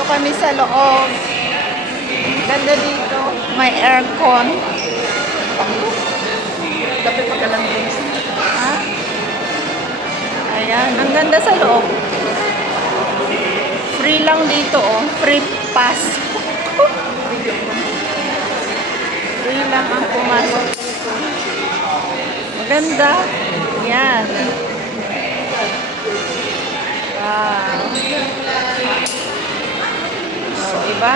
Dito kami sa loob. Ganda dito. May aircon. Dapat pagkalang drinks. Ha? Ayan. Ang ganda sa loob. Free lang dito, oh. Free pass. Free lang ang pumasok dito. Maganda. Yan. Wow. Oh, diba?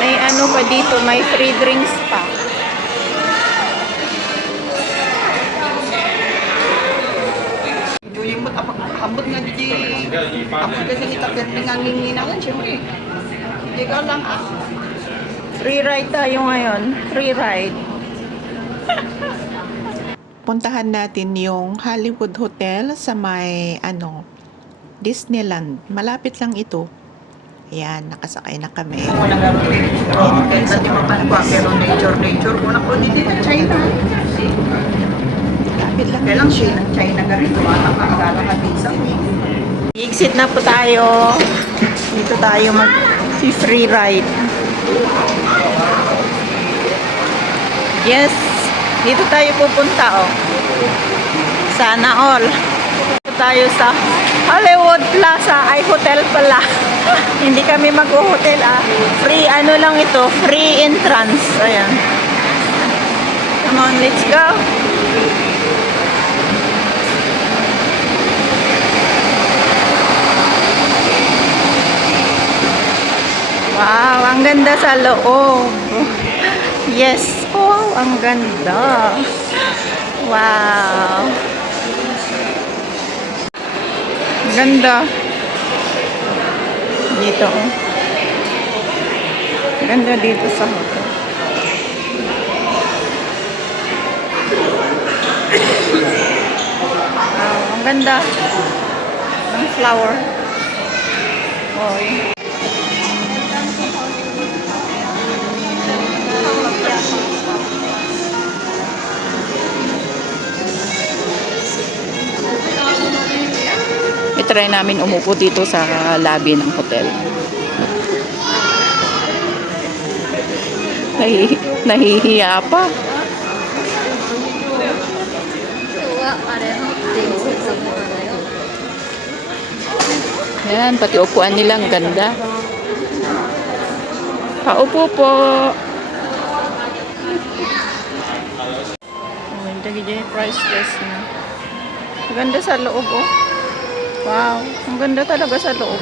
May ano pa dito, may free drinks pa. Yung mo hambot nga di ako kasi nitapit nanganginginangan syempre. Hindi ka lang Free ride tayo ngayon. Free ride. Puntahan natin yung Hollywood Hotel sa may Disneyland. Malapit lang ito. Ayan, nakasakay na kami. Ako nang gagawin. Ganda di mapanpa pero nature ko na po hindi na China. Malapit lang. Kailang siya ng China ka rin. Nakakagala ka visa. Exit na po tayo. Dito tayo mag-free ride. Yes. Dito tayo pupunta, oh. Sana all. Dito tayo sa Hollywood Plaza. Ay, hotel pala. Hindi kami mag-hotel, ah. Free, ano lang ito. Free entrance. Ayan. Come on, let's go. Wow, ang ganda sa loob. Yes. Wow, ang ganda. Wow. Ganda. Dito. Ganda dito sa hotel. Wow, ang ganda. Ang flower. Oh, i-try namin umupo dito sa lobby ng hotel. Nahihiya pa. Yan, pati upuan nila ang ganda. Paupo po. Hindi priceless na. Ganda sa loob, oh. Wow, ang ganda talaga sa loob.